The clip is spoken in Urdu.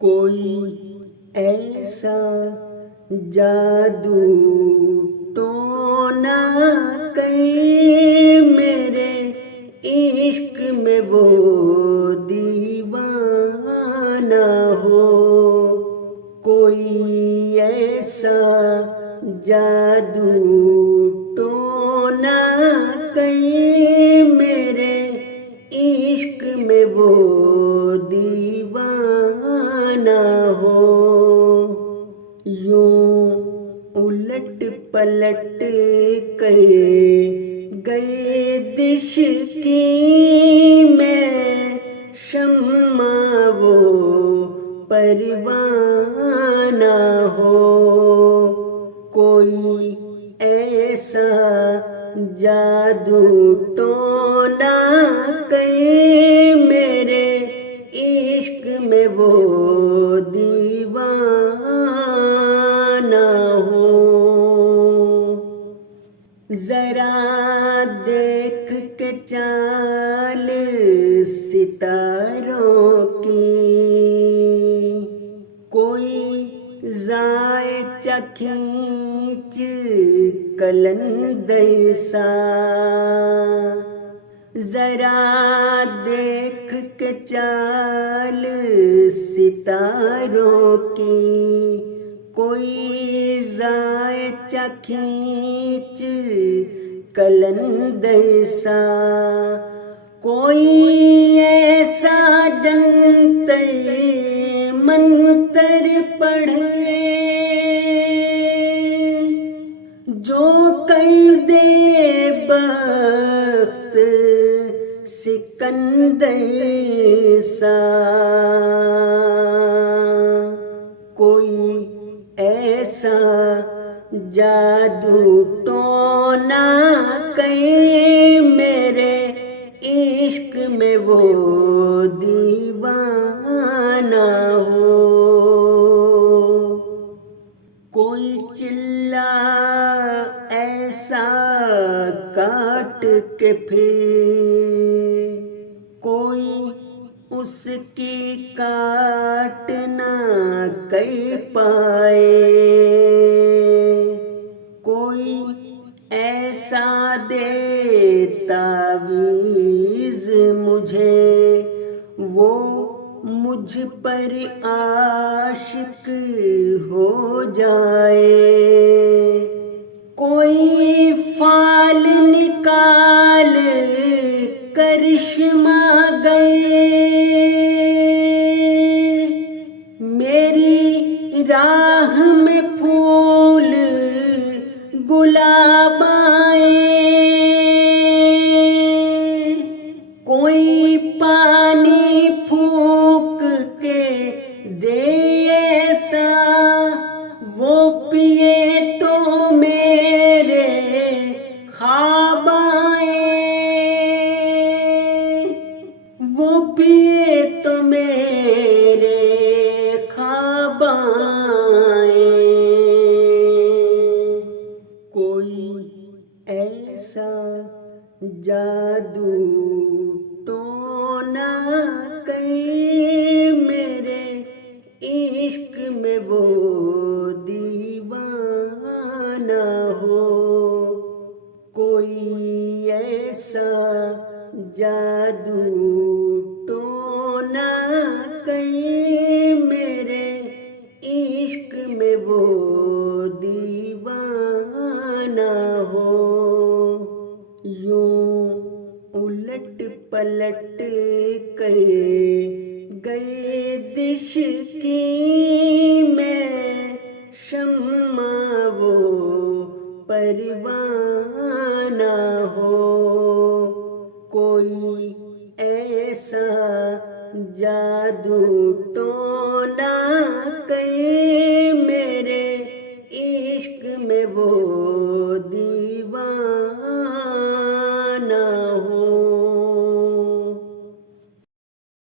کوئی ایسا جادو ٹونا کہیں میرے عشق میں وہ دیوانہ ہو، کوئی ایسا جادو ٹونا کہیں میرے عشق میں وہ دیوانہ ہو، یوں الٹ پلٹ کر گئے دش کی میں شمع وہ پروانہ ہو، کوئی ایسا جادو ٹونا کہیں میرے عشق میں وہ دیوانہ ہو، ذرا دیکھ کے چال ستاروں کی، کوئی ذائچہ کھینچ قلندر سا، ذرا دیکھ کے چال ستاروں کی، کوئی ذائچہ کھینچ قلندر سا، کوئی ایسا جنتر منتر پڑھے جو کر دے بخت سکندر سا، کوئی ایسا جادو ٹونا کہیں میرے عشق میں وہ دیوانہ ہو، کوئی چلا ایسا کاٹ کے پھر کوئی اس کی کاٹ نہ کر پائے، کوئی ایسا دے تعویذ مجھے وہ مجھ پر عاشق ہو جائے، کوئی فال نکال کرشمہ گئے میری راہ میں پھول گلاب آئے، کوئی پانی پھونک کے دے ایسا وہ پیے تو میرے خواب آئے، وہ پیے تو میرے خواب آئے، کوئی ایسا جادو ٹونا کہیں میرے عشق میں وہ دیوانہ ہو، کوئی ایسا جادو ٹونا کہیں میرے عشق میں وہ دیوانہ ہو، یوں الٹ پلٹ کر گئے دش کی میں شمع وہ پروانہ ہو، کوئی ایسا جادو ٹونا کہیں